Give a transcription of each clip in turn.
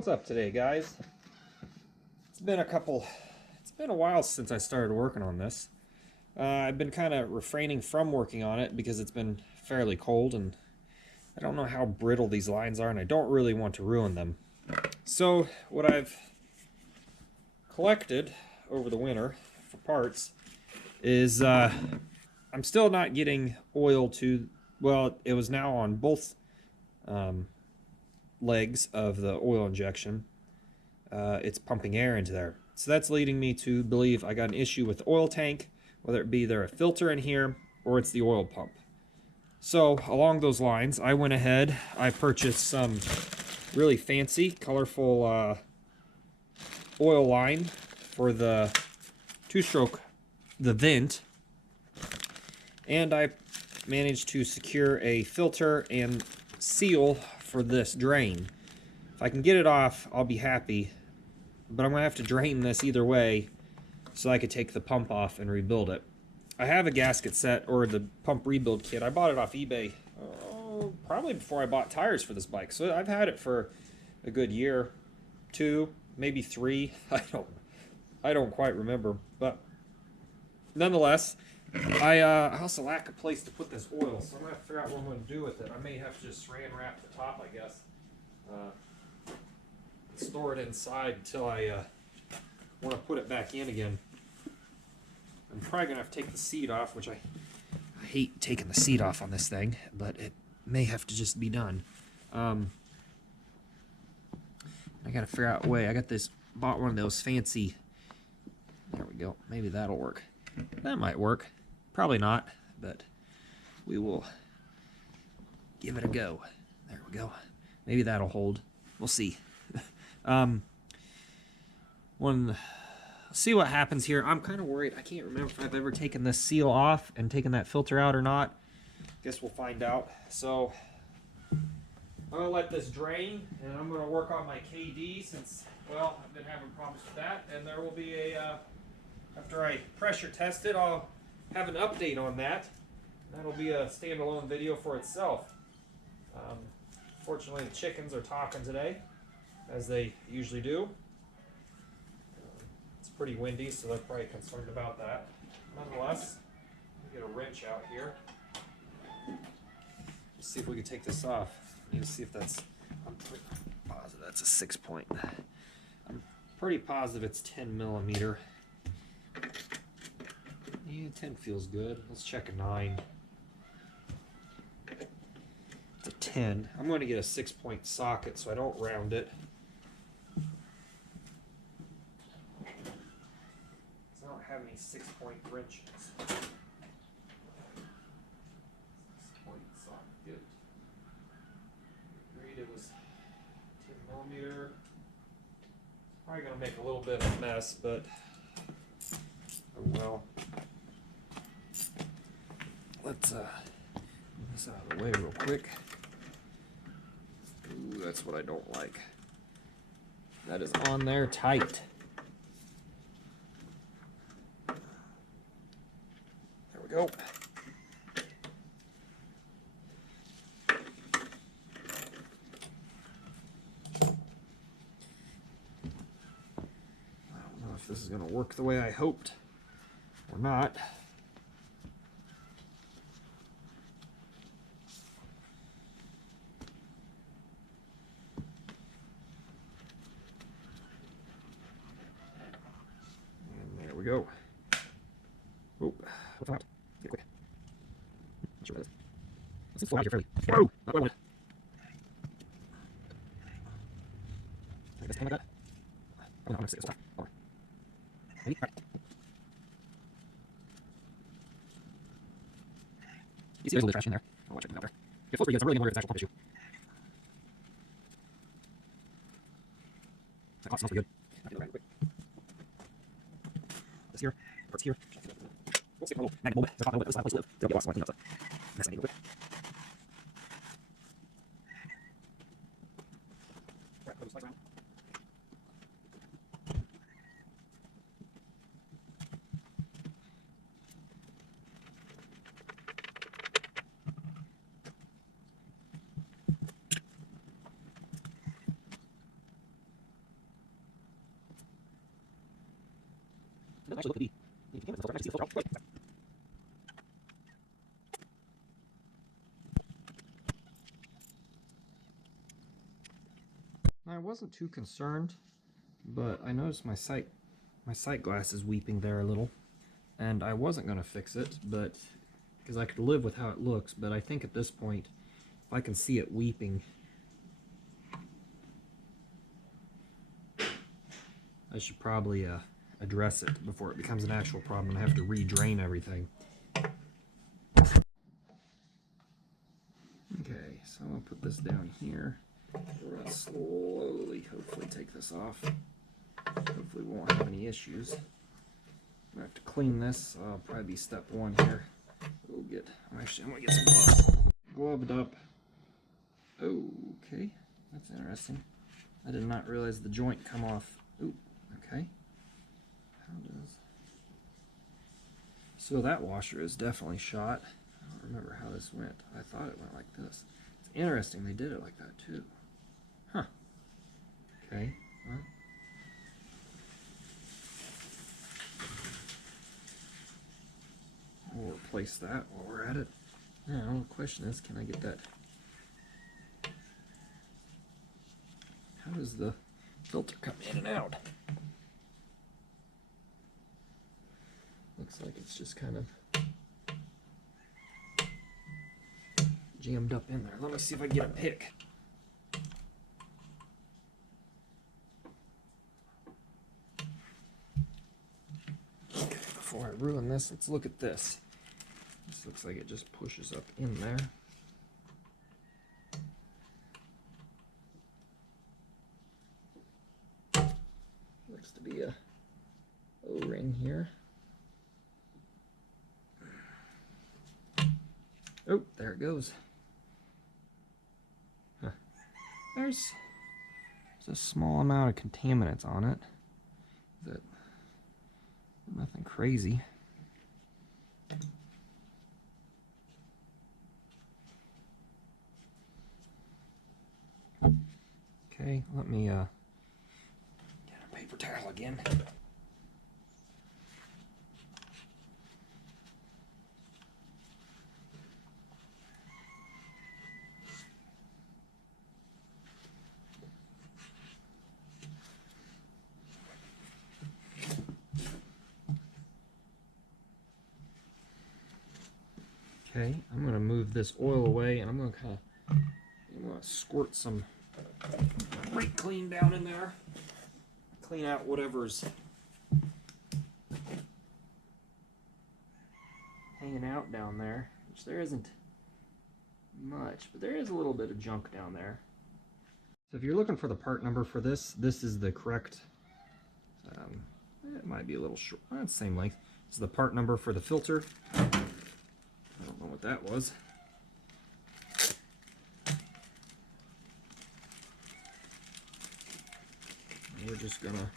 What's up today, guys? It's been a while since I started working on this. I've been kind of refraining from working on it because it's been fairly cold and I don't know how brittle these lines are and I don't really want to ruin them. So what I've collected over the winter for parts is I'm still not getting oil to, well, it was now on both legs of the oil injection. It's pumping air into there. So that's leading me to believe I got an issue with the oil tank, whether it be there a filter in here or it's the oil pump. So along those lines, I went ahead, I purchased some really fancy, colorful oil line for the two-stroke, the vent, and I managed to secure a filter and seal for this drain. If I can get it off, I'll be happy, but I'm going to have to drain this either way so I could take the pump off and rebuild it. I have a gasket set, or the pump rebuild kit. I bought it off eBay probably before I bought tires for this bike, so I've had it for a good year, 2, maybe 3. I don't quite remember, but nonetheless, I also lack a place to put this oil, so I'm going to have to figure out what I'm going to do with it. I may have to just saran wrap the top, I guess. Store it inside until I want to put it back in again. I'm probably going to have to take the seat off, which I hate taking the seat off on this thing, but it may have to just be done. I got to figure out a way. I bought one of those fancy, there we go, maybe that'll work. That might work. Probably not, but we will give it a go. There we go. Maybe that'll hold. We'll see. See what happens here. I'm kind of worried. I can't remember if I've ever taken this seal off and taken that filter out or not. Guess we'll find out. So I'm going to let this drain, and I'm going to work on my KD since, well, I've been having problems with that. And there will be after I pressure test it, I'll have an update on that. That'll be a standalone video for itself. Fortunately, the chickens are talking today, as they usually do. It's pretty windy, so they're probably concerned about that. Nonetheless, let me get a wrench out here. Let's see if we can take this off. I need to see if that's, I'm pretty positive that's a 6-point. I'm pretty positive it's 10 millimeter. Yeah, 10 feels good. Let's check a 9. It's a 10. I'm going to get a 6-point socket so I don't round it. I don't have any 6-point wrenches. 6-point socket. Agreed it was 10 millimeter. Probably going to make a little bit of a mess, but oh well. Let's move this out of the way real quick. Ooh, that's what I don't like. That is on there tight. There we go. I don't know if this is going to work the way I hoped or not. We go. Oh, what's out? Get quick. Not sure what it is. This seems to fall out here fairly. Whoa! Not what I wanted. Can I get this like that? Oh no, I'm gonna stick this top. Hold on. Maybe? Alright. You see there's a little bit of trash in there. I'll watch it out there. It feels pretty good, so I'm really getting wondering if it's actual pump issue. That smells pretty good. I'll get it right quick. This here, parts here. We'll stick a little magnet bulb. There's a little bit. This is not a place to live. They'll get lost when I clean up the mess I need real quick. Alright, put those lights around. I wasn't too concerned, but I noticed my sight glass is weeping there a little, and I wasn't going to fix it, but because I could live with how it looks, but I think at this point, if I can see it weeping, I should probably address it before it becomes an actual problem and I have to re-drain everything. Okay, so I'll put this down here. We're going to slowly, hopefully, take this off. Hopefully we won't have any issues. I'm going to have to clean this, so I'll probably be step one here. We'll get, actually, I'm going to get some gloves. Gloved up. Okay, that's interesting. I did not realize the joint come off. Ooh, okay. How does... So that washer is definitely shot. I don't remember how this went. I thought it went like this. It's interesting they did it like that too. Huh. Okay. Well, we'll replace that while we're at it. Now the question is, can I get that? How does the filter come in and out? Looks like it's just kind of jammed up in there. Let me see if I can get a pick. Okay, before I ruin this, let's look at this. This looks like it just pushes up in there. Looks to be a O-ring here. Oh, there it goes. Huh. There's a small amount of contaminants on it. That nothing crazy. Okay, let me get a paper towel again. Okay, I'm going to move this oil away and I'm going to squirt some brake clean down in there. Clean out whatever's hanging out down there, which there isn't much, but there is a little bit of junk down there. So if you're looking for the part number for this, this is the correct, it might be a little short, it's the same length. This is the part number for the filter. I don't know what that was. We're just gonna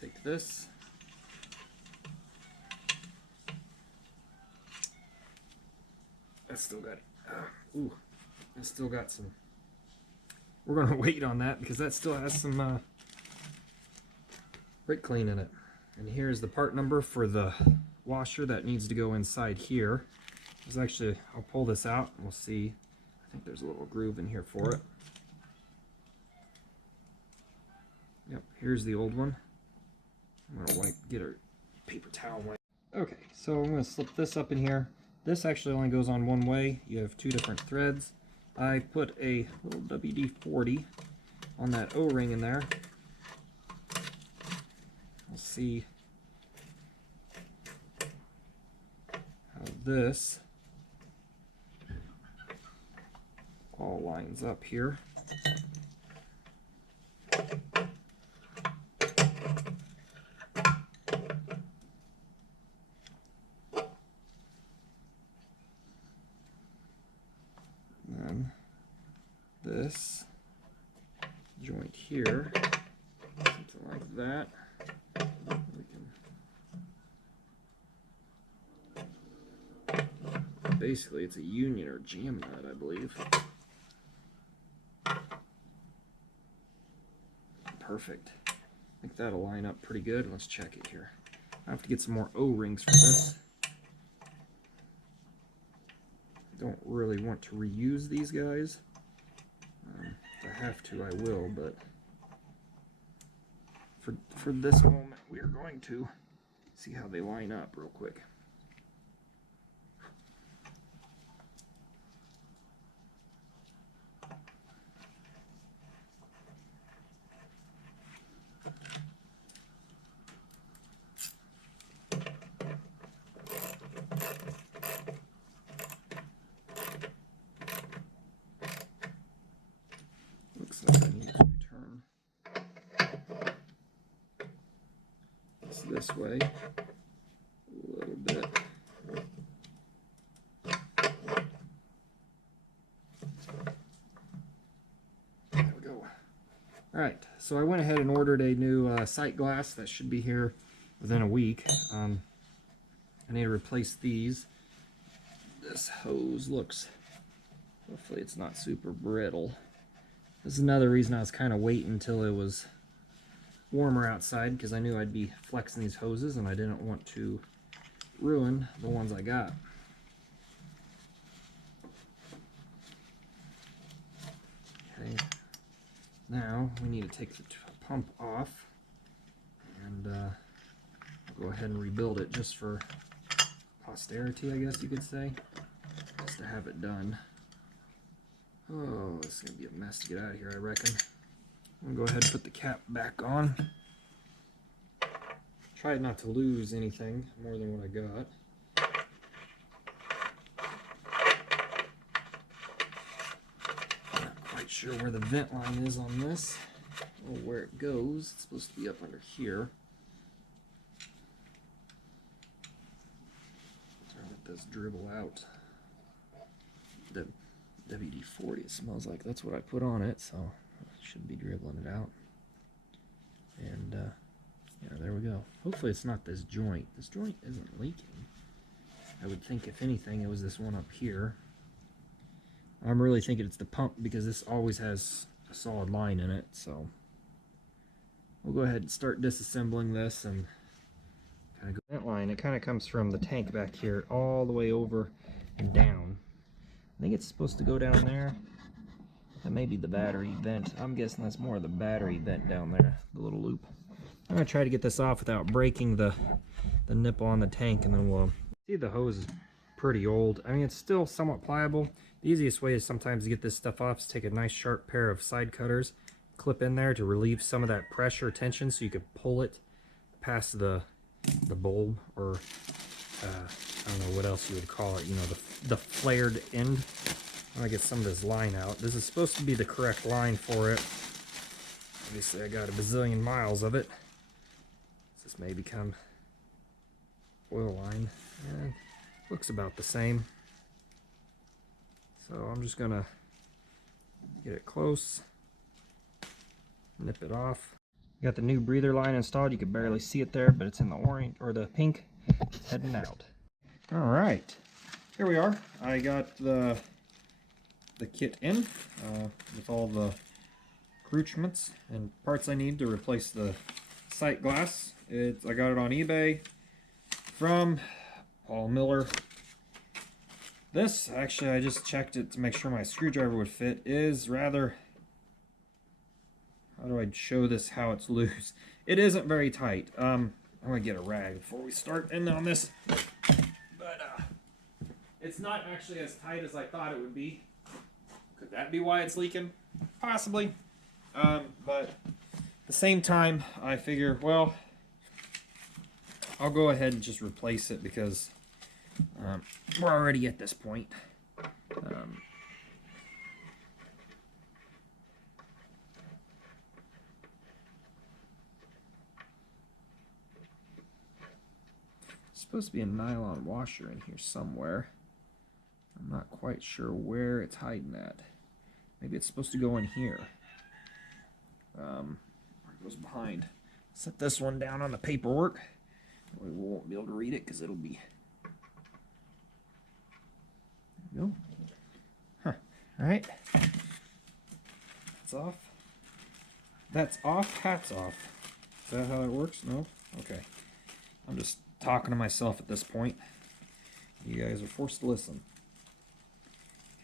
take this. That's still got it. Ooh, I still got some. We're gonna wait on that because that still has some brake clean in it. And here's the part number for the washer that needs to go inside here. There's actually, I'll pull this out and we'll see. I think there's a little groove in here for it. Yep, here's the old one. I'm gonna get a paper towel wipe. Okay, so I'm gonna slip this up in here. This actually only goes on one way. You have two different threads. I put a little WD-40 on that O-ring in there. We'll see how this all lines up here. Then this joint here, something like that. Basically, it's a union or jam nut, I believe. Perfect. I think that'll line up pretty good. Let's check it here. I have to get some more O-rings for this. I don't really want to reuse these guys. If I have to, I will, but for this moment, we are going to see how they line up real quick. Looks like I need to turn this way a little bit. There we go. Alright, so I went ahead and ordered a new sight glass that should be here within a week. I need to replace these. This hose looks, hopefully it's not super brittle. This is another reason I was kind of waiting until it was warmer outside, because I knew I'd be flexing these hoses and I didn't want to ruin the ones I got. Okay, now we need to take the pump off, and I'll go ahead and rebuild it just for posterity, I guess you could say, just to have it done. Oh, it's going to be a mess to get out of here, I reckon. I'm going to go ahead and put the cap back on. Try not to lose anything more than what I got. Not quite sure where the vent line is on this, or where it goes. It's supposed to be up under here. I'll let this dribble out. The WD-40, it smells like that's what I put on it, so I should be dribbling it out. And yeah, there we go. Hopefully it's not this joint. This joint isn't leaking. I would think if anything it was this one up here. I'm really thinking it's the pump, because this always has a solid line in it, so we'll go ahead and start disassembling this and kind of go. That line, it kind of comes from the tank back here all the way over and down. I think it's supposed to go down there. That may be the battery vent. I'm guessing that's more of the battery vent down there, the little loop. I'm going to try to get this off without breaking the nipple on the tank, and then we'll see. The hose is pretty old. I mean, it's still somewhat pliable. The easiest way is sometimes to get this stuff off is take a nice sharp pair of side cutters, clip in there to relieve some of that pressure tension, so you could pull it past the bulb, or I don't know what else you would call it, you know, the flared end. I want to get some of this line out. This is supposed to be the correct line for it. Obviously I got a bazillion miles of it. This may become oil line. And looks about the same. So I'm just gonna get it close, nip it off. Got the new breather line installed. You can barely see it there, but it's in the orange or the pink. It's heading out. All right, here we are. I got the kit in with all the accoutrements and parts I need to replace the sight glass. I got it on eBay from Paul Miller. This, actually, I just checked it to make sure my screwdriver would fit, is rather, how do I show this how it's loose? It isn't very tight. I'm gonna get a rag before we start in on this, but it's not actually as tight as I thought it would be. Could that be why it's leaking? Possibly. But at the same time, I figure, well, I'll go ahead and just replace it, because we're already at this point. Supposed to be a nylon washer in here somewhere. I'm not quite sure where it's hiding at. Maybe it's supposed to go in here. Where it goes behind. Set this one down on the paperwork. We won't be able to read it because it'll be. There we go. Huh. Alright. That's off. That's off. Hats off. Is that how it works? No? Okay. I'm just talking to myself at this point. You guys are forced to listen.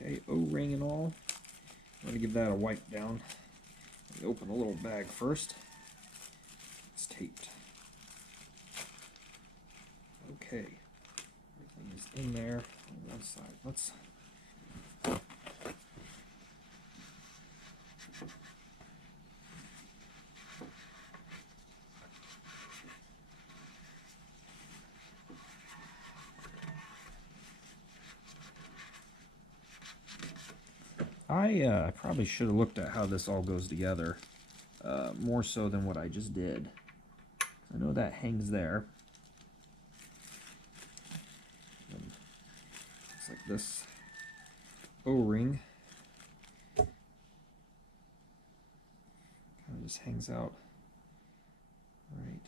Okay, O-ring and all. I'm going to give that a wipe down. Let me open the little bag first. It's taped. Okay, everything is in there on one side. Let's I probably should have looked at how this all goes together, more so than what I just did. I know that hangs there. And looks like this O-ring kind of just hangs out right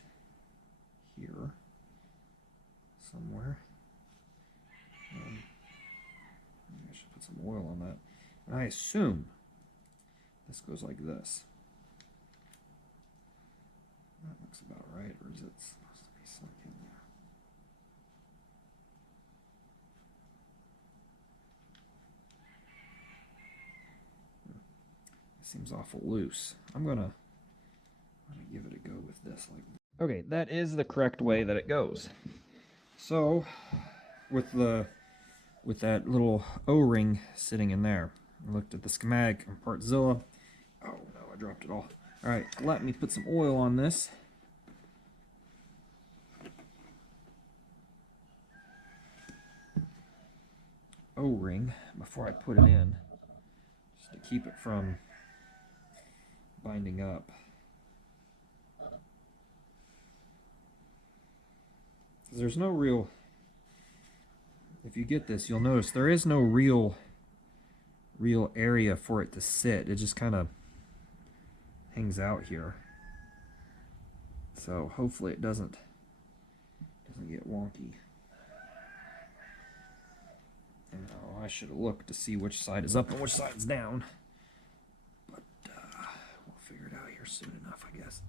here somewhere. I should put some oil on that. And I assume this goes like this. That looks about right, or is it supposed to be sunk in there? It seems awful loose. I'm gonna give it a go with this. Okay, that is the correct way that it goes. So, with that little O-ring sitting in there, I looked at the schematic on Partzilla. Oh no, I dropped it all. Alright, let me put some oil on this. O-ring before I put it in, just to keep it from binding up. There's no real, if you get this, you'll notice there is no real area for it to sit. It just kind of hangs out here. So hopefully it doesn't get wonky. And I should have looked to see which side is up and which side is down. But we'll figure it out here soon enough, I guess.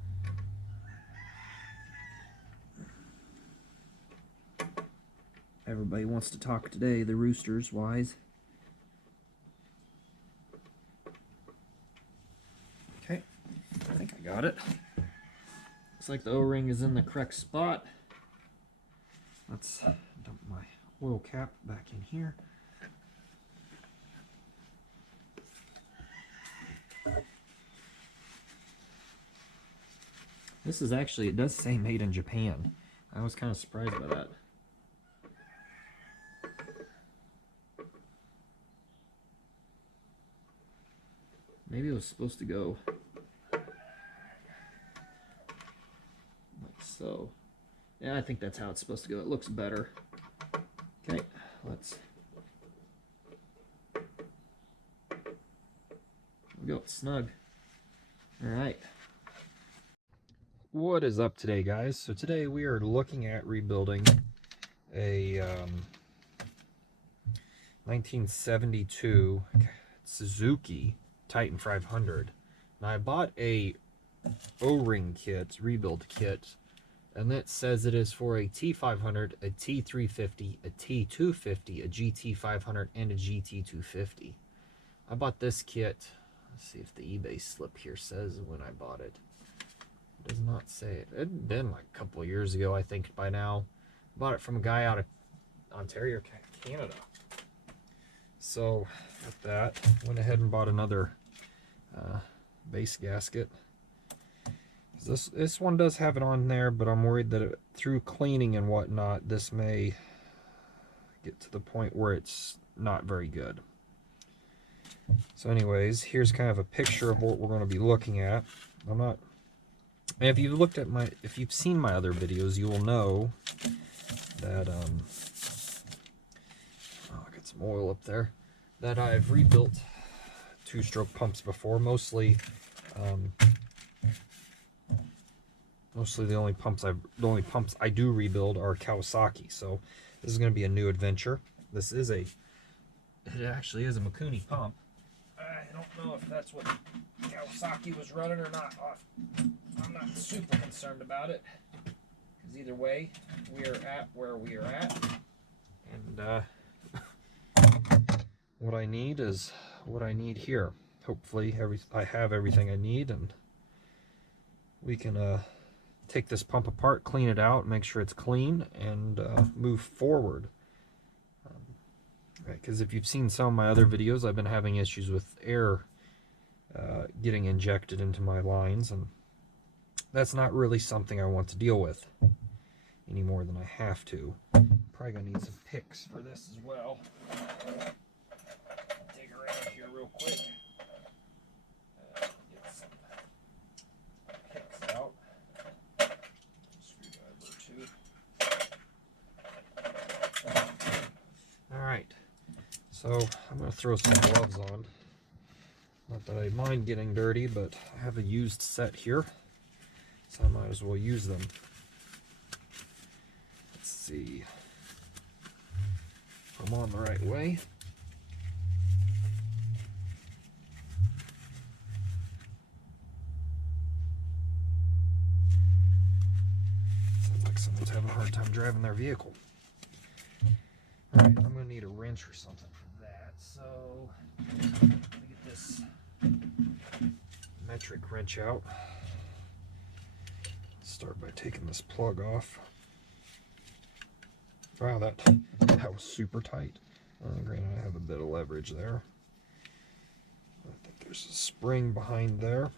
Everybody wants to talk today, the roosters wise. Okay, I think I got it. Looks like the O-ring is in the correct spot. Let's dump my oil cap back in here. This is actually, it does say made in Japan. I was kind of surprised by that. Maybe it was supposed to go like so. Yeah, I think that's how it's supposed to go. It looks better. Okay, let's. There we go, snug. All right. What is up today, guys? So today we are looking at rebuilding a 1972 Suzuki T500. Now I bought a O-ring kit, rebuild kit, and that says it is for a T500, a T350, a T250, a GT500, and a GT250. I bought this kit. Let's see if the eBay slip here says when I bought it. It does not say it. It had been like a couple of years ago, I think, by now. Bought it from a guy out of Ontario, Canada. So, with that, went ahead and bought another base gasket. This one does have it on there, but I'm worried that through cleaning and whatnot, this may get to the point where it's not very good. So anyways, here's kind of a picture of what we're going to be looking at. And if you've looked at if you've seen my other videos, you will know that oh, I got some oil up there, that I've rebuilt two-stroke pumps before. Mostly the only pumps I do rebuild are Kawasaki. So this is going to be a new adventure. It actually is a Mikuni pump. I don't know if that's what Kawasaki was running or not. I'm not super concerned about it, because either way, we're at where we are at. And what I need is what I need here. Hopefully I have everything I need, and we can take this pump apart, clean it out, make sure it's clean, and move forward. Because if you've seen some of my other videos, I've been having issues with air getting injected into my lines, and that's not really something I want to deal with any more than I have to. Probably gonna need some picks for this as well. Dig around here real quick. Get some picks out. Screwdriver too. Alright, so I'm gonna throw some gloves on. Not that I mind getting dirty, but I have a used set here, so I might as well use them. Let's see if I'm on the right way. Sounds like someone's having a hard time driving their vehicle. Alright, I'm going to need a wrench or something for that, so let me get this metric wrench out. Start by taking this plug off. Wow, that was super tight. Granted, I have a bit of leverage there. I think there's a spring behind there.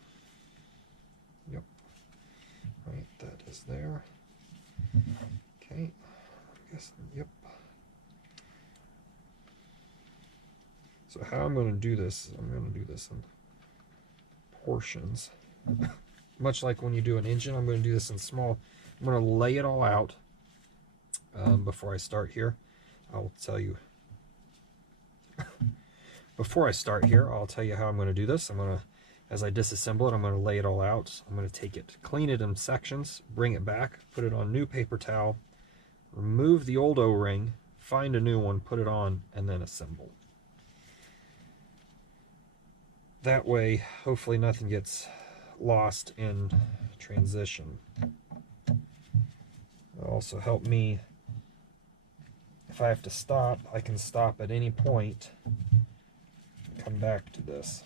Yep. Right, that is there. Okay. I guess, yep. So how I'm going to do this, I'm going to do this in portions. Much like when you do an engine, I'm going to do this in small. I'm going to lay it all out before I start here. I'll tell you. Before I start here, I'll tell you how I'm going to do this. I'm going to, as I disassemble it, I'm going to lay it all out. I'm going to take it, clean it in sections, bring it back, put it on new paper towel, remove the old O-ring, find a new one, put it on, and then assemble. That way, hopefully nothing gets lost in transition. It'll also help me, if I have to stop, I can stop at any point and come back to this.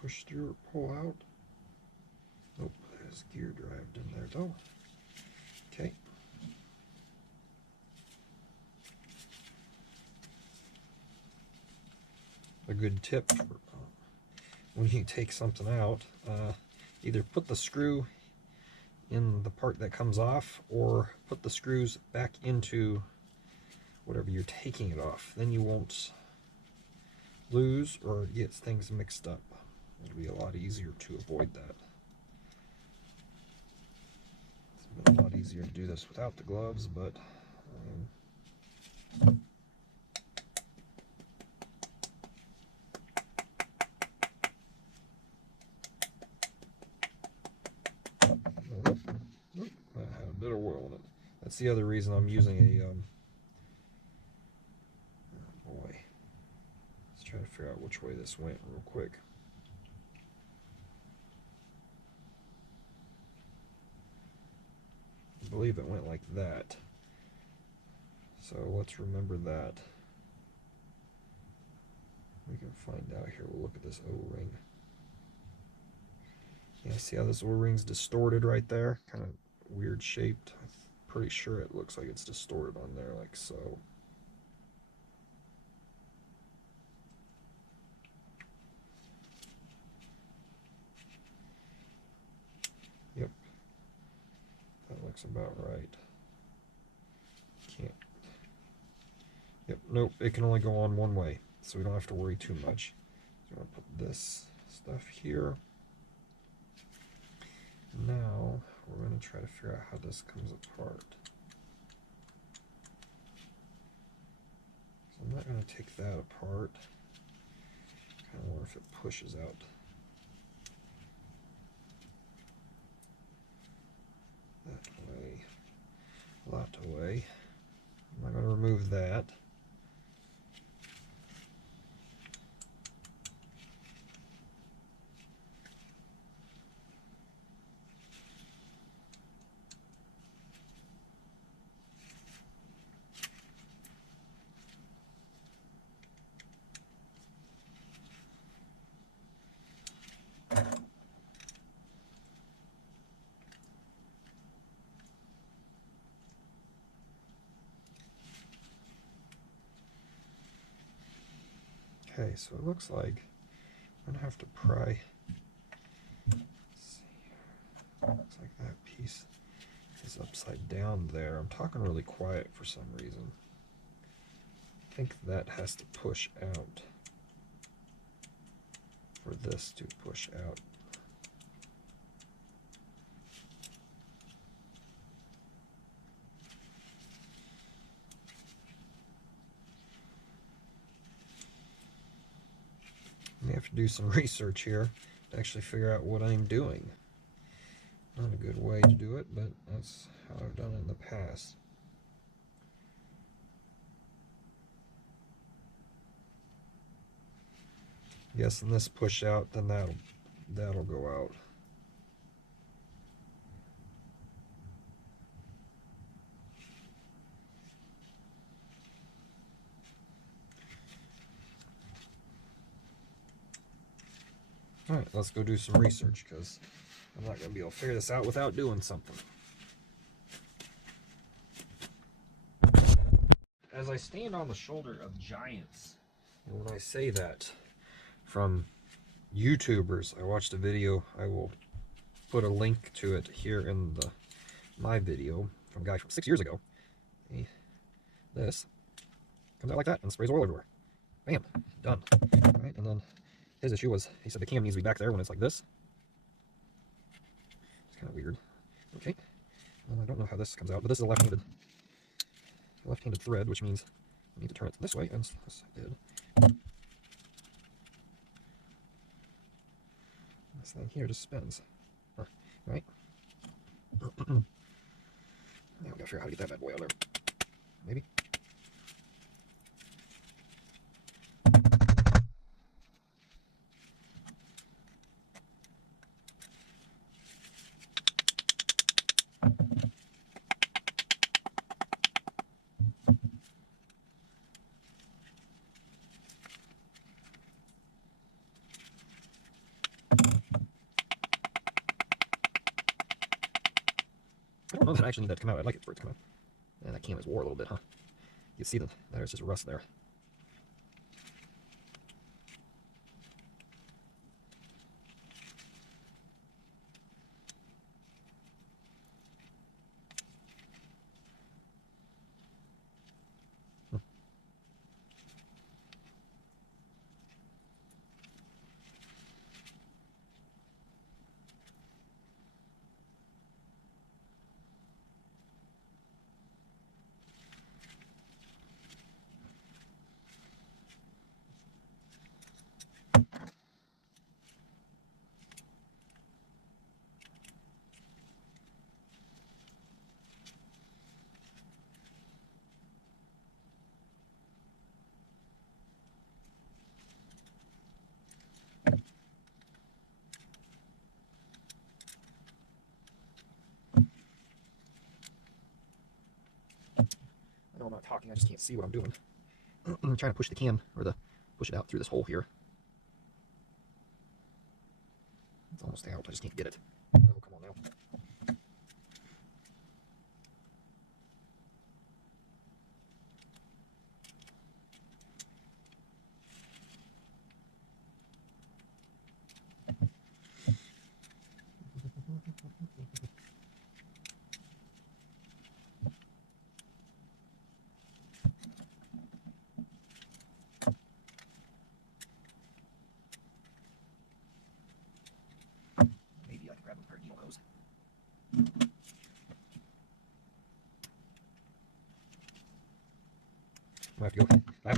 Push through or pull out. Nope, there's gear drive in there though. Okay. A good tip for, when you take something out, either put the screw in the part that comes off or put the screws back into whatever you're taking it off. Then you won't lose or get things mixed up. It'll be a lot easier to avoid that. It's been a lot easier to do this without the gloves, but I had a bit of oil in it. That's the other reason I'm using a oh boy. Let's try to figure out which way this went real quick. I believe it went like that. So let's remember that. We can find out here. We'll look at this O-ring. Yeah, see how this O-ring's distorted right there? Kind of weird shaped. I'm pretty sure it looks like it's distorted on there, like so. Yep. That looks about right. Can't. Yep, nope, it can only go on one way, so we don't have to worry too much. So I'm going to put this stuff here. Now we're going to try to figure out how this comes apart. So I'm not going to take that apart. Kind of wonder if it pushes out. That way, a lot away. I'm not going to remove that. Okay, so it looks like I'm going to have to pry. Let's see here. Looks like that piece is upside down there. I'm talking really quiet for some reason. I think that has to push out for this to push out. I have to do some research here to actually figure out what I'm doing. Not a good way to do it, but that's how I've done it in the past. Yes, and this push out, then that'll go out. Alright, let's go do some research, because I'm not going to be able to figure this out without doing something. As I stand on the shoulder of giants, and when I say that, from YouTubers, I watched a video, I will put a link to it here in my video, from a guy from 6 years ago. This comes out like that and sprays oil everywhere. Bam, done. Right, and then his issue was, he said the cam needs to be back there when it's like this. It's kind of weird. Okay, I don't know how this comes out, but this is a left-handed thread, which means I need to turn it this way, and this I did. This thing here just spins. Huh. Right? Now we gotta figure out how to get that bad boy out there. Maybe. I don't know that I actually need that to come out. I'd like it for it to come out. Yeah, that cam is wore a little bit, huh? You can see that there's just rust there. I know I'm not talking, I just can't see what I'm doing. I'm trying to push the cam, or push it out through this hole here. It's almost out, I just can't get it. Oh, come on now. Maybe I can grab a pair of needle hose.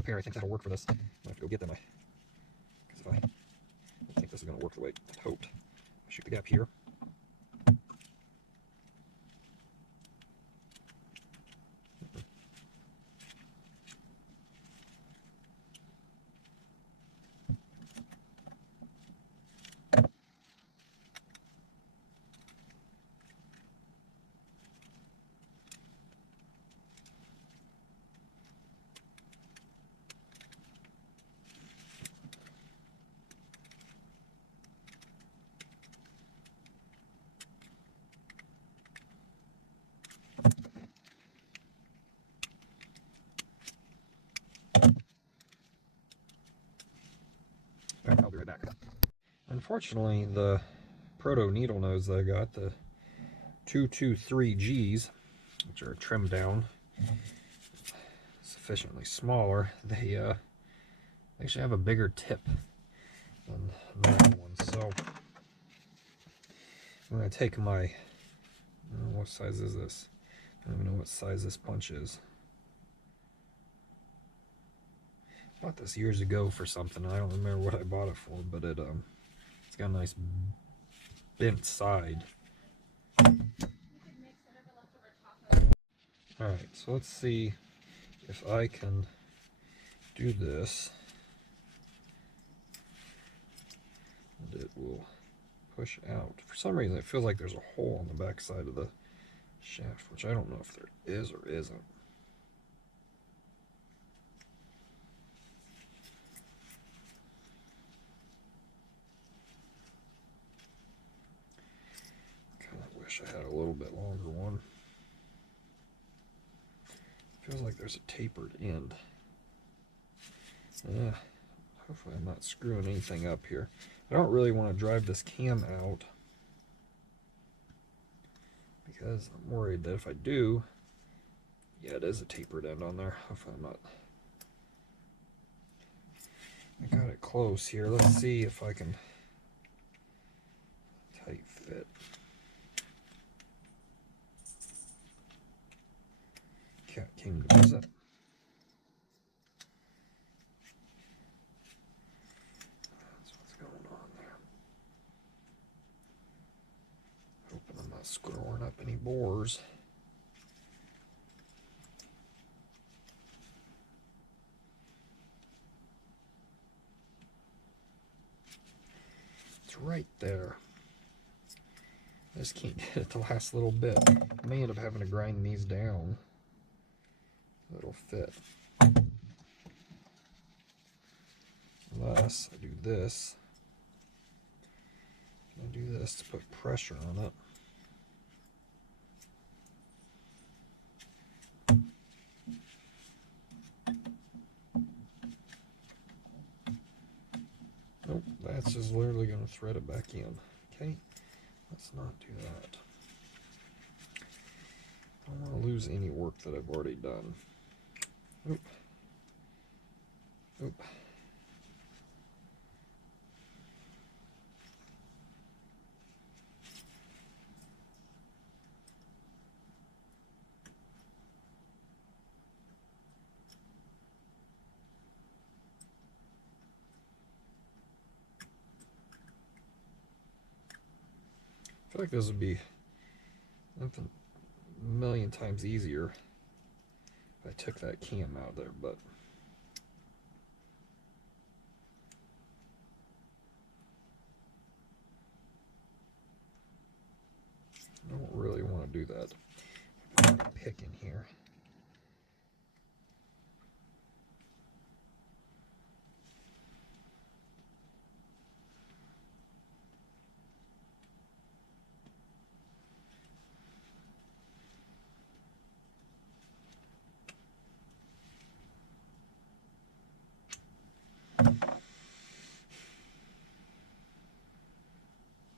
a pair. I think that'll work for this. I'm gonna have to go get them. Because I don't think this is gonna work the way I hoped. Shoot the gap here. I'll be right back. Unfortunately, the proto needle nose that I got, the 223Gs, which are trimmed down sufficiently smaller, they actually have a bigger tip than that one. So I'm going to take my, what size is this? I don't even know what size this punch is. I bought this years ago for something. I don't remember what I bought it for, but it's got a nice bent side. Alright, so let's see if I can do this. And it will push out. For some reason it feels like there's a hole on the back side of the shaft, which I don't know if there is or isn't. Kind of wish I had a little bit longer one. Feels like there's a tapered end. Yeah, hopefully I'm not screwing anything up here. I don't really want to drive this cam out because I'm worried that if I do, yeah, it is a tapered end on there. Hopefully I'm not. I got it close here. Let's see if I can tight fit. Cat came to visit. That's what's going on there. Hoping I'm not screwing up any bores. It's right there. I just can't get it the last little bit. I may end up having to grind these down. It'll fit. Unless I do this. I do this to put pressure on it. Nope, that's just literally going to thread it back in. Okay, let's not do that. I don't want to lose any work that I've already done. Oop. Oop. I feel like this would be a million times easier if I took that cam out of there, but I don't really want to do that. I'm going to pick in here.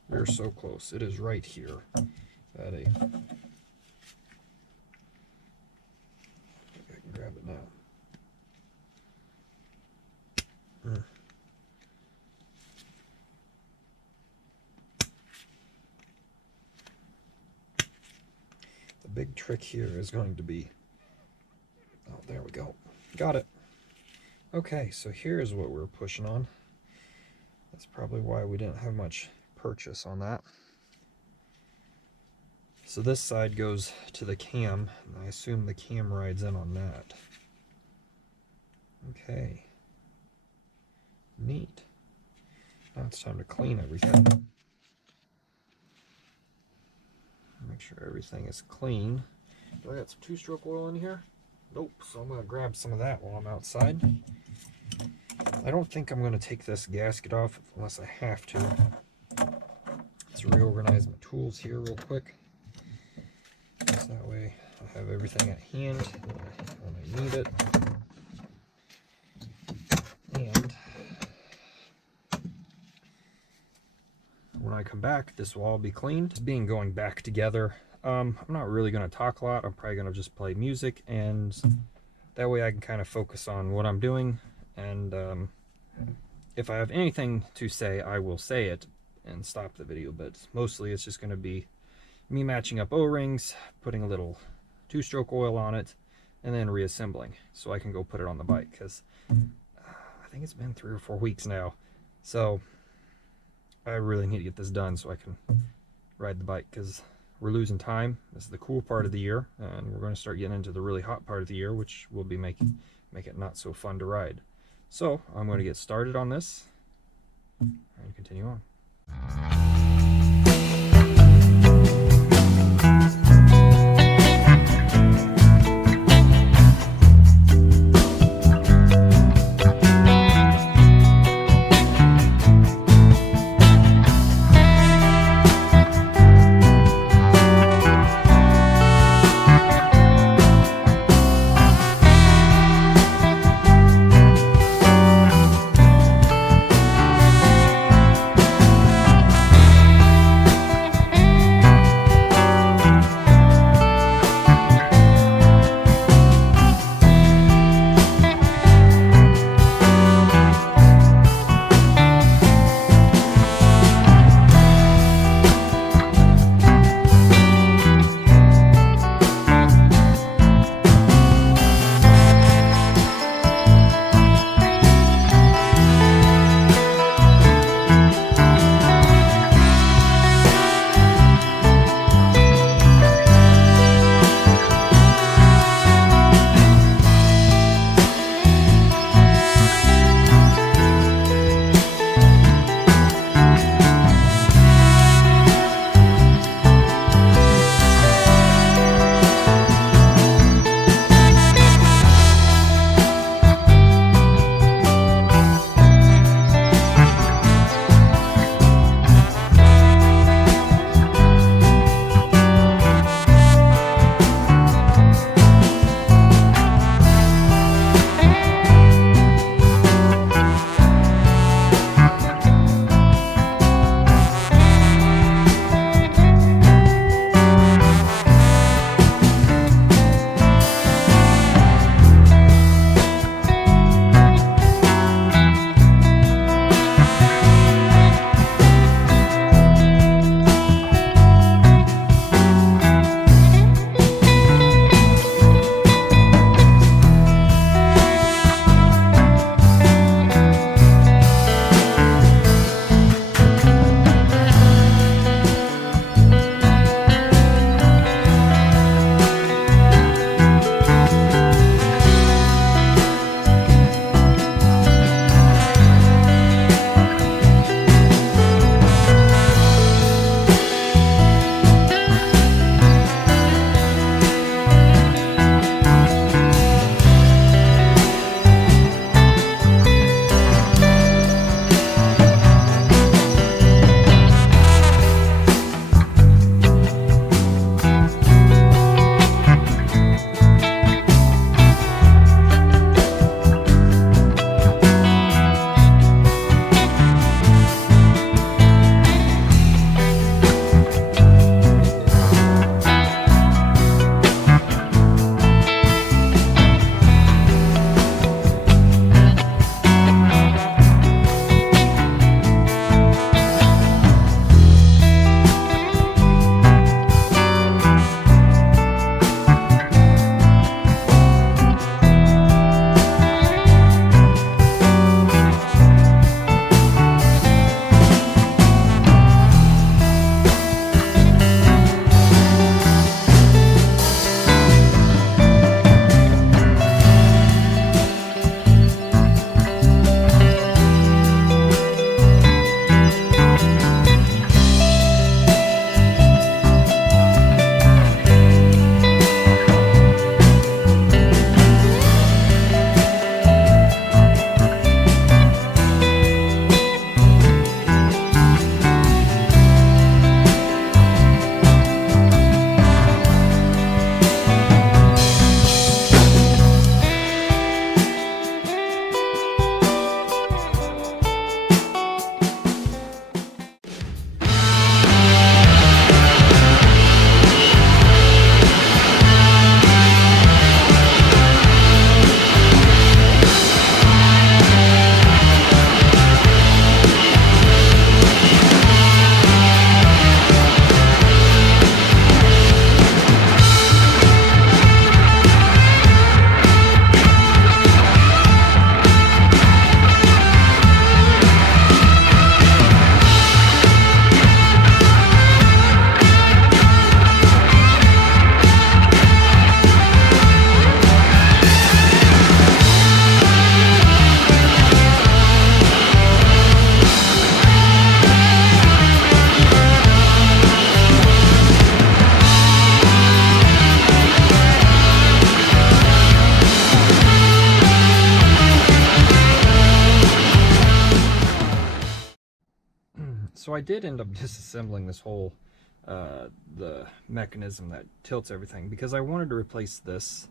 We're so close. It is right here. At a, I think I can grab it now. The big trick here is going to be, oh, there we go. Got it. Okay, so here's what we're pushing on. That's probably why we didn't have much purchase on that. So this side goes to the cam, and I assume the cam rides in on that. Okay. Neat. Now it's time to clean everything. Make sure everything is clean. Do I got some two-stroke oil in here? Nope, so I'm going to grab some of that while I'm outside. I don't think I'm going to take this gasket off unless I have to. Let's reorganize my tools here real quick. So that way I have everything at hand when I need it. And when I come back, this will all be cleaned. It's being going back together. I'm not really going to talk a lot. I'm probably going to just play music, and that way I can kind of focus on what I'm doing. And if I have anything to say, I will say it and stop the video. But mostly it's just going to be me matching up O-rings, putting a little two-stroke oil on it, and then reassembling so I can go put it on the bike. Because I think it's been 3 or 4 weeks now. So I really need to get this done so I can ride the bike, because we're losing time. This is the cool part of the year, and we're going to start getting into the really hot part of the year, which will be make it not so fun to ride. So I'm going to get started on this and continue on. So I did end up disassembling this whole the mechanism that tilts everything, because I wanted to replace this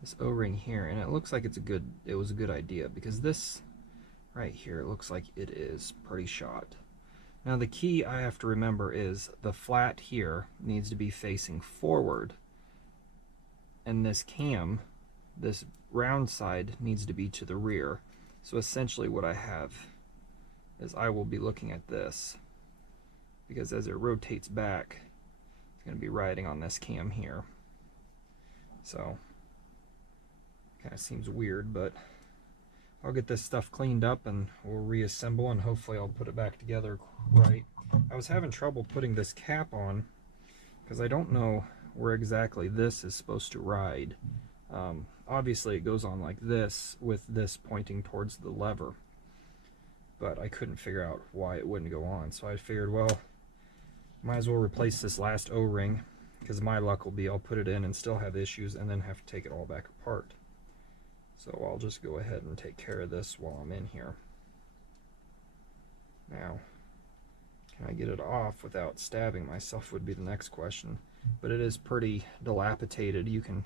this O-ring here, and it looks like it was a good idea, because this right here, it looks like it is pretty shot. Now the key I have to remember is the flat here needs to be facing forward, and this cam, this round side, needs to be to the rear. So essentially what I have is I will be looking at this, because as it rotates back, it's going to be riding on this cam here. So kind of seems weird, but I'll get this stuff cleaned up and we'll reassemble, and hopefully I'll put it back together right. I was having trouble putting this cap on because I don't know where exactly this is supposed to ride. Obviously it goes on like this, with this pointing towards the lever, but I couldn't figure out why it wouldn't go on. So I figured, well, might as well replace this last O-ring, because my luck will be I'll put it in and still have issues and then have to take it all back apart. So I'll just go ahead and take care of this while I'm in here. Now, can I get it off without stabbing myself would be the next question. But it is pretty dilapidated. You can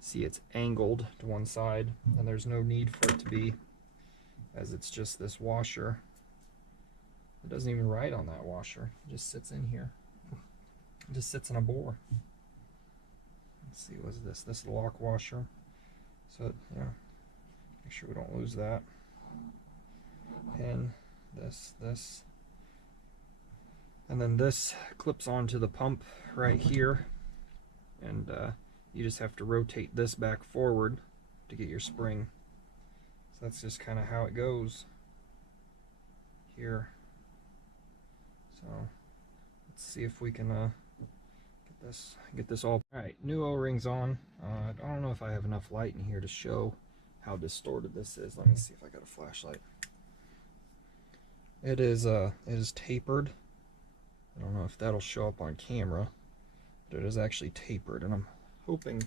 see it's angled to one side, and there's no need for it to be, as it's just this washer. It doesn't even ride on that washer. It just sits in here. It just sits in a bore. Let's see, what's this? This is the lock washer. So, yeah, make sure we don't lose that. Pin, this. And then this clips onto the pump right here. And you just have to rotate this back forward to get your spring. So that's just kind of how it goes here. So let's see if we can get this all. Alright, new O-rings on. I don't know if I have enough light in here to show how distorted this is. Let me see if I got a flashlight. It is tapered. I don't know if that'll show up on camera, but it is actually tapered, and I'm hoping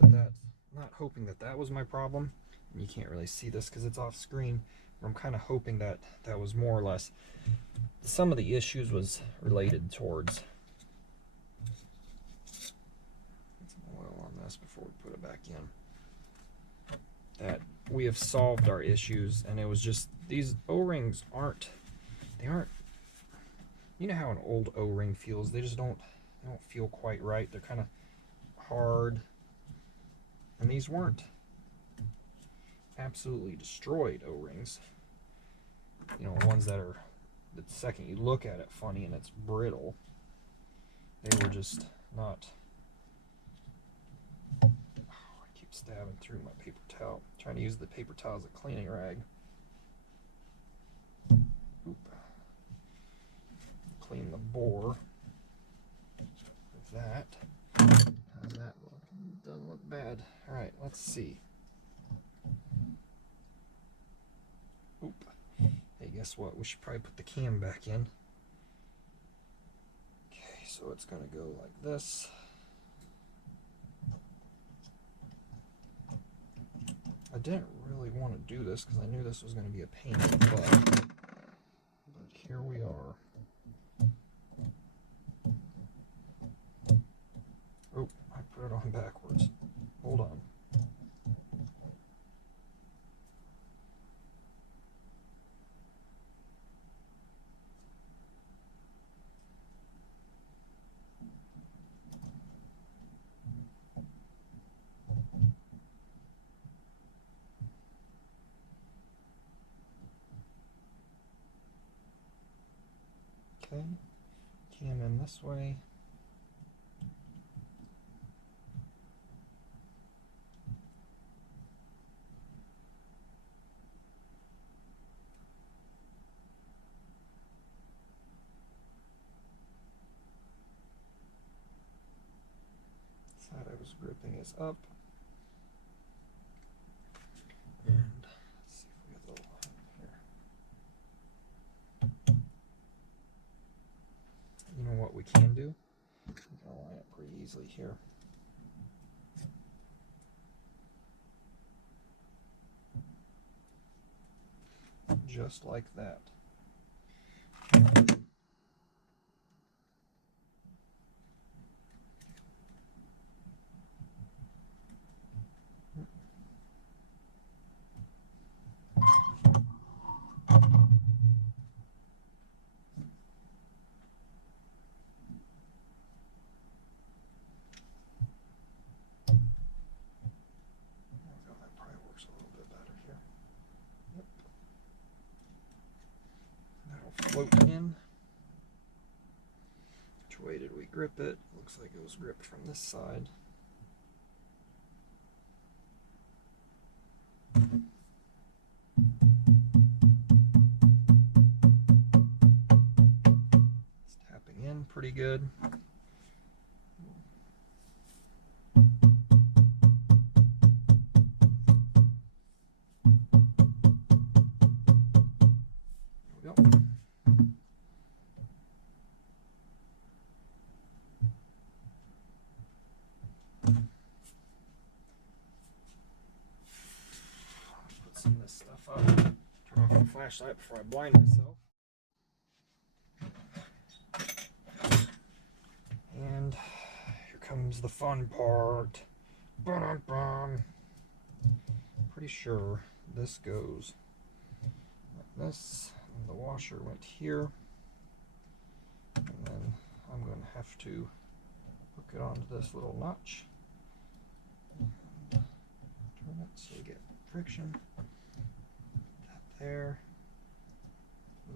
not hoping that was my problem. And you can't really see this because it's off screen. I'm kind of hoping that was more or less some of the issues was related towards. Get some oil on this before we put it back in. That we have solved our issues, and it was just these O-rings aren't. You know how an old O-ring feels? They just don't feel quite right. They're kind of hard, and these weren't absolutely destroyed O-rings. You know, ones that are, the second you look at it, funny and it's brittle. They were just not. Oh, I keep stabbing through my paper towel. I'm trying to use the paper towel as a cleaning rag. Oop. Clean the bore with that. How's that look? Doesn't look bad. Alright, let's see. Oop. Hey, guess what? We should probably put the cam back in. Okay, so it's going to go like this. I didn't really want to do this because I knew this was going to be a pain in the butt. But here we are. Oh, I put it on backwards. Hold on. Okay, cam in this way. Side I was gripping is up. And let's see if we get a little here. You know what we can do? We can line it pretty easily here. just like that. Float in. Which way did we grip it? Looks like it was gripped from this side. It's tapping in pretty good. There we go. Put some of this stuff up. Turn off the flashlight before I blind myself. And here comes the fun part. Ba-dum-bum. Pretty sure this goes like this. And the washer went here. And then I'm going to have to hook it onto this little notch. And turn it so we get friction. Put that there.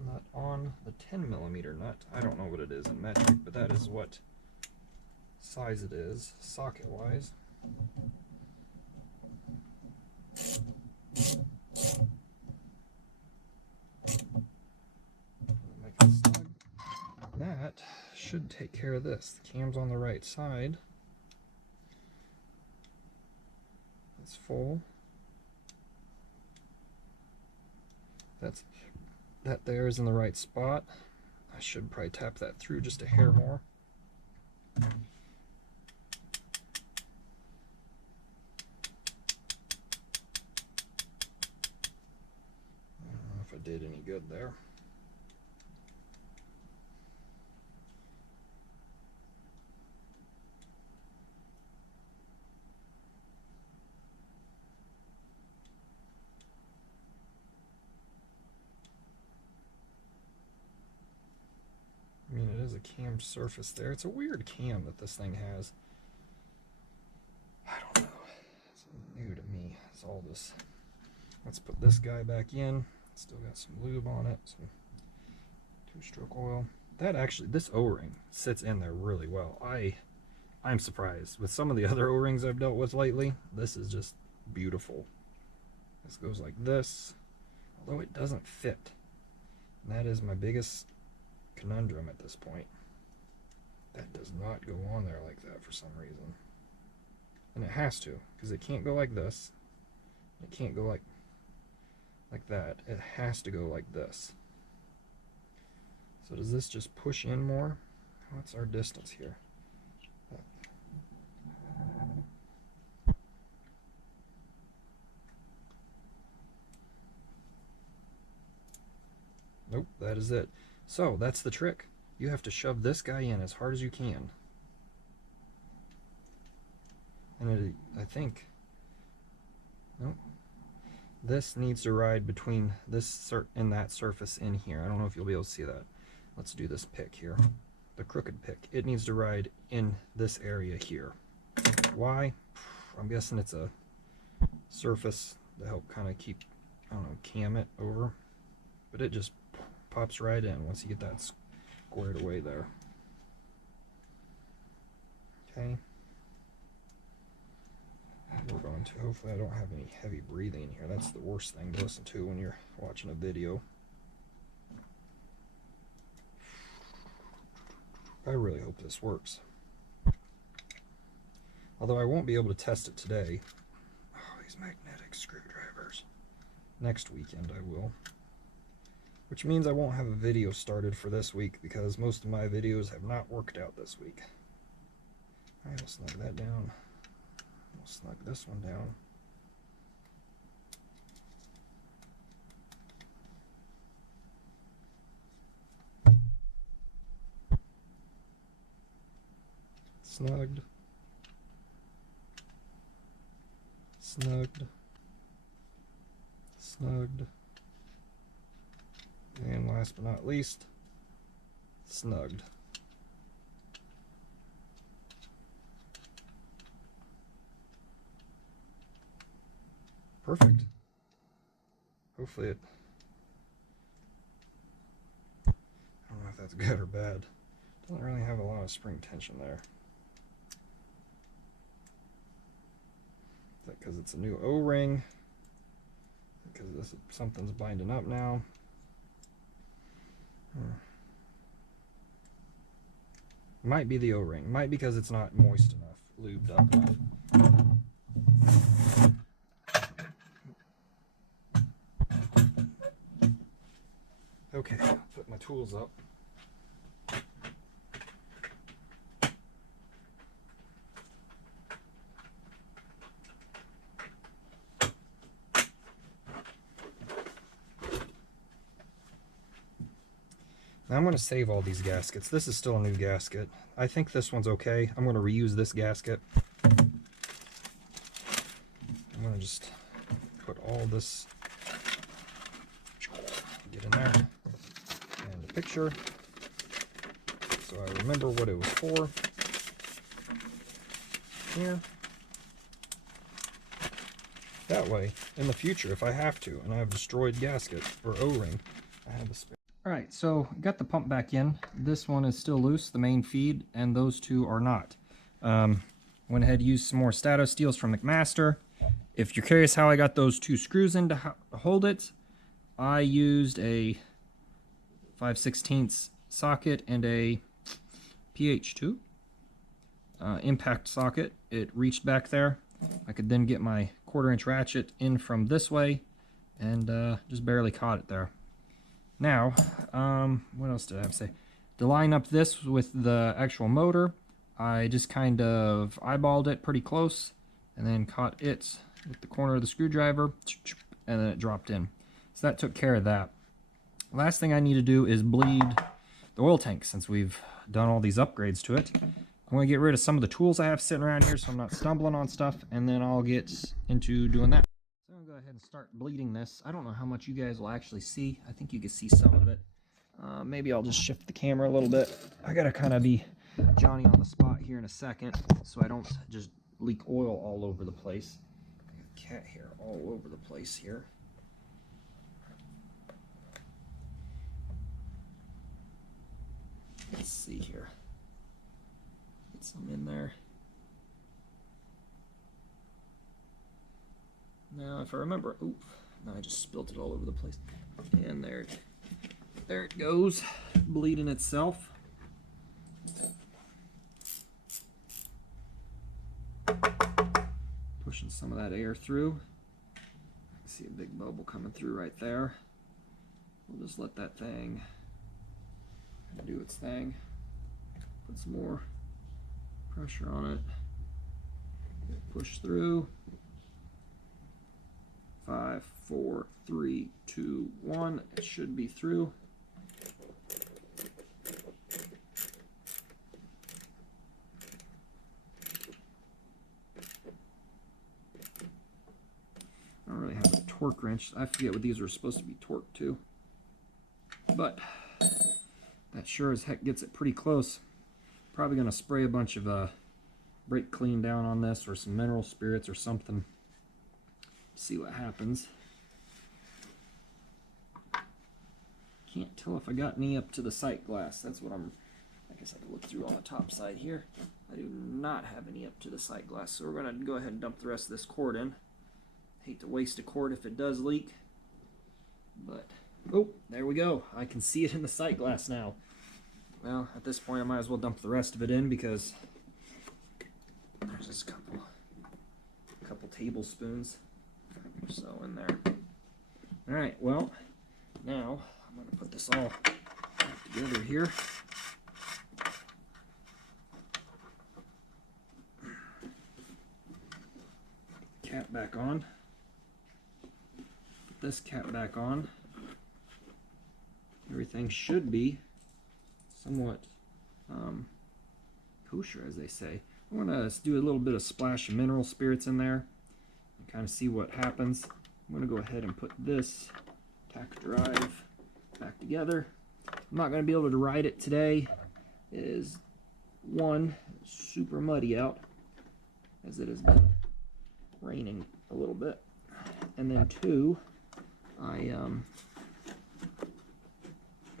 Nut on the 10mm nut. I don't know what it is in metric, but that is what size it is, socket wise. Make it snug. That should take care of this. The cam's on the right side. It's full. That there is in the right spot. I should probably tap that through just a hair more. I don't know if I did any good there. I mean, it is a cammed surface there. It's a weird cam that this thing has. I don't know. It's new to me. It's all this. Let's put this guy back in. Still got some lube on it. Some 2-stroke oil. That actually, this O-ring sits in there really well. I'm surprised. With some of the other O-rings I've dealt with lately, this is just beautiful. This goes like this, although it doesn't fit. And that is my biggest conundrum at this point. That does not go on there like that for some reason. And it has to, because it can't go like this. It can't go like that. It has to go like this. So does this just push in more? What's our distance here? Nope, that is it. So that's the trick. You have to shove this guy in as hard as you can. And I think, nope. This needs to ride between this and that surface in here. I don't know if you'll be able to see that. Let's do this pick here. The crooked pick. It needs to ride in this area here. Why? I'm guessing it's a surface to help kind of keep, I don't know, cam it over. But it just pops right in once you get that squared away there. Okay. We're going to, hopefully I don't have any heavy breathing in here. That's the worst thing to listen to when you're watching a video. I really hope this works. Although I won't be able to test it today. Oh, these magnetic screwdrivers. Next weekend I will. Which means I won't have a video started for this week because most of my videos have not worked out this week. Alright, we'll snug that down. We'll snug this one down. Snugged. Snugged. Snugged. And last but not least, snugged. Perfect. Hopefully it, I don't know if that's good or bad. Doesn't really have a lot of spring tension there. Is that because it's a new O-ring? Because this something's binding up now. Might be the O-ring. Might because it's not moist enough, lubed up enough. Okay, I'll put my tools up. Now I'm going to save all these gaskets. This is still a new gasket. I think this one's okay. I'm going to reuse this gasket. I'm going to just put all this, get in there, and a picture, so I remember what it was for. Here. That way, in the future, if I have to, and I have a destroyed gasket or O-ring, I have a spare. Alright, so got the pump back in. This one is still loose, the main feed, and those two are not. Went ahead and used some more Stato steels from McMaster. If you're curious how I got those two screws in to hold it, I used a 5/16 socket and a PH2 impact socket. It reached back there. I could then get my 1/4-inch ratchet in from this way and just barely caught it there. Now, what else did I have to say? To line up this with the actual motor, I just kind of eyeballed it pretty close and then caught it with the corner of the screwdriver, and then it dropped in. So that took care of that. Last thing I need to do is bleed the oil tank since we've done all these upgrades to it. I'm going to get rid of some of the tools I have sitting around here so I'm not stumbling on stuff, and then I'll get into doing that. So I'm going to go ahead and start bleeding this. I don't know how much you guys will actually see. I think you can see some of it. Maybe I'll just shift the camera a little bit. I got to kind of be Johnny on the spot here in a second so I don't just leak oil all over the place. I got cat hair all over the place here. Let's see here. Get some in there. Now, if I remember, oop, no, I just spilt it all over the place. And there it goes, bleeding itself. Pushing some of that air through. I can see a big bubble coming through right there. We'll just let that thing do its thing. Put some more pressure on it. Push through. 5, 4, 3, 2, 1. It should be through. I don't really have a torque wrench. I forget what these are supposed to be torqued to. But that sure as heck gets it pretty close. Probably going to spray a bunch of brake clean down on this or some mineral spirits or something. See what happens. Can't tell if I got any up to the sight glass. That's what I'm, I guess I can look through on the top side here. I do not have any up to the sight glass, so we're going to go ahead and dump the rest of this cord in. Hate to waste a cord if it does leak, but oh, there we go. I can see it in the sight glass now. Well, at this point I might as well dump the rest of it in because there's just a couple tablespoons or so in there. Alright, well, now I'm going to put this all together here. Cap back on. Put this cap back on. Everything should be somewhat kosher, as they say. I want to do a little bit of splash of mineral spirits in there and kind of see what happens. I'm going to go ahead and put this tack drive back together. I'm not going to be able to ride it today. It is, one, super muddy out, as it has been raining a little bit, and then two,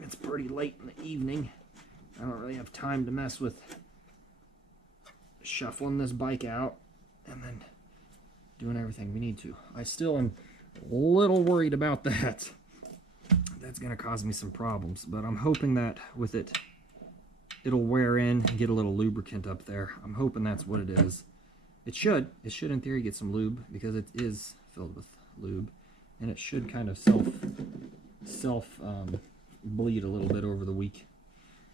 it's pretty late in the evening. I don't really have time to mess with shuffling this bike out and then doing everything we need to. I still am a little worried about that. That's going to cause me some problems, but I'm hoping that with it, it'll wear in and get a little lubricant up there. I'm hoping that's what it is. It should in theory get some lube, because it is filled with lube, and it should kind of self bleed a little bit over the week,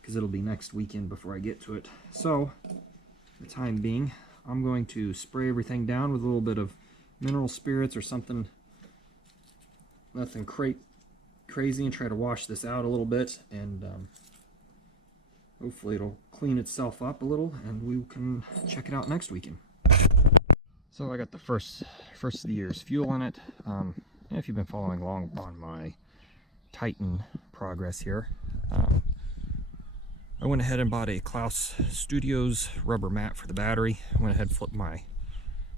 because it'll be next weekend before I get to it. So for the time being, I'm going to spray everything down with a little bit of mineral spirits or something, nothing crazy, and try to wash this out a little bit, and hopefully it'll clean itself up a little and we can check it out next weekend. So I got the first of the year's fuel in it. If you've been following along on my Titan progress here, I went ahead and bought a Klaus Studios rubber mat for the battery. I went ahead and flipped my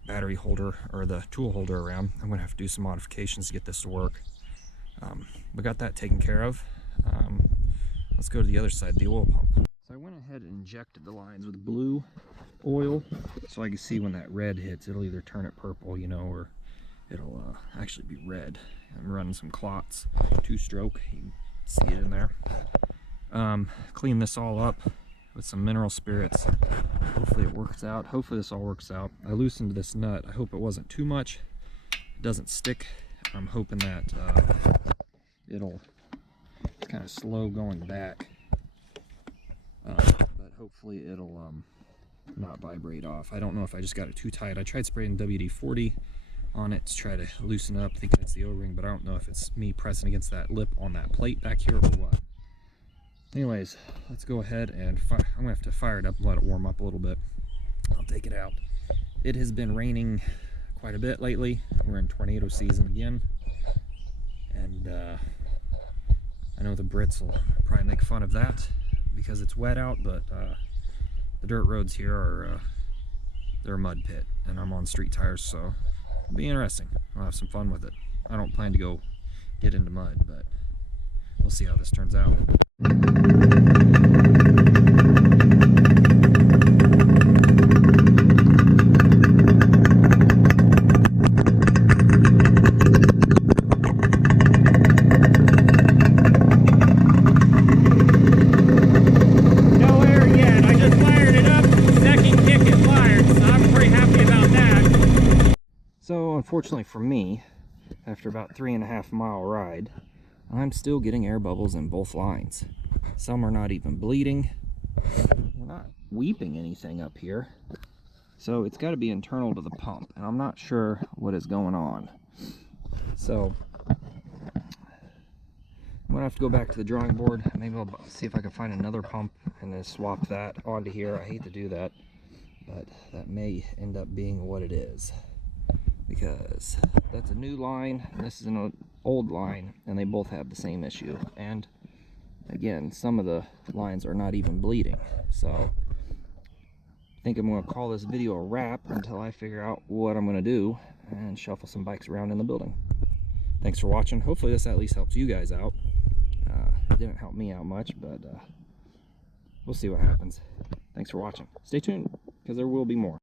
battery holder, or the tool holder, around. I'm going to have to do some modifications to get this to work. We got that taken care of. Let's go to the other side, the oil pump. So I went ahead and injected the lines with blue oil, so I can see when that red hits, it'll either turn it purple, you know, or it'll actually be red. I'm running some clots, 2-stroke, you can see it in there. Clean this all up with some mineral spirits. Hopefully it works out. Hopefully this all works out. I loosened this nut. I hope it wasn't too much. It doesn't stick. I'm hoping that it'll kind of slow going back, but hopefully it'll not vibrate off. I don't know if I just got it too tight. I tried spraying WD-40 on it to try to loosen it up, thinking it's the O-ring, but I don't know if it's me pressing against that lip on that plate back here or what. Anyways, let's go ahead and I'm gonna have to fire it up and let it warm up a little bit. I'll take it out. It has been raining quite a bit lately. We're in tornado season again, and I know the Brits will probably make fun of that because it's wet out, but the dirt roads here are they're a mud pit, and I'm on street tires, so it'll be interesting. I'll have some fun with it. I don't plan to go get into mud, but we'll see how this turns out. So unfortunately for me, after about 3.5 mile ride, I'm still getting air bubbles in both lines. Some are not even bleeding. We're not weeping anything up here. So it's got to be internal to the pump, and I'm not sure what is going on. So I'm gonna have to go back to the drawing board. Maybe I'll see if I can find another pump and then swap that onto here. I hate to do that, but that may end up being what it is, because that's a new line and this is an old line, and they both have the same issue. And again, some of the lines are not even bleeding. So I think I'm going to call this video a wrap until I figure out what I'm going to do and shuffle some bikes around in the building. Thanks for watching. Hopefully this at least helps you guys out. It didn't help me out much, but we'll see what happens. Thanks for watching. Stay tuned, because there will be more.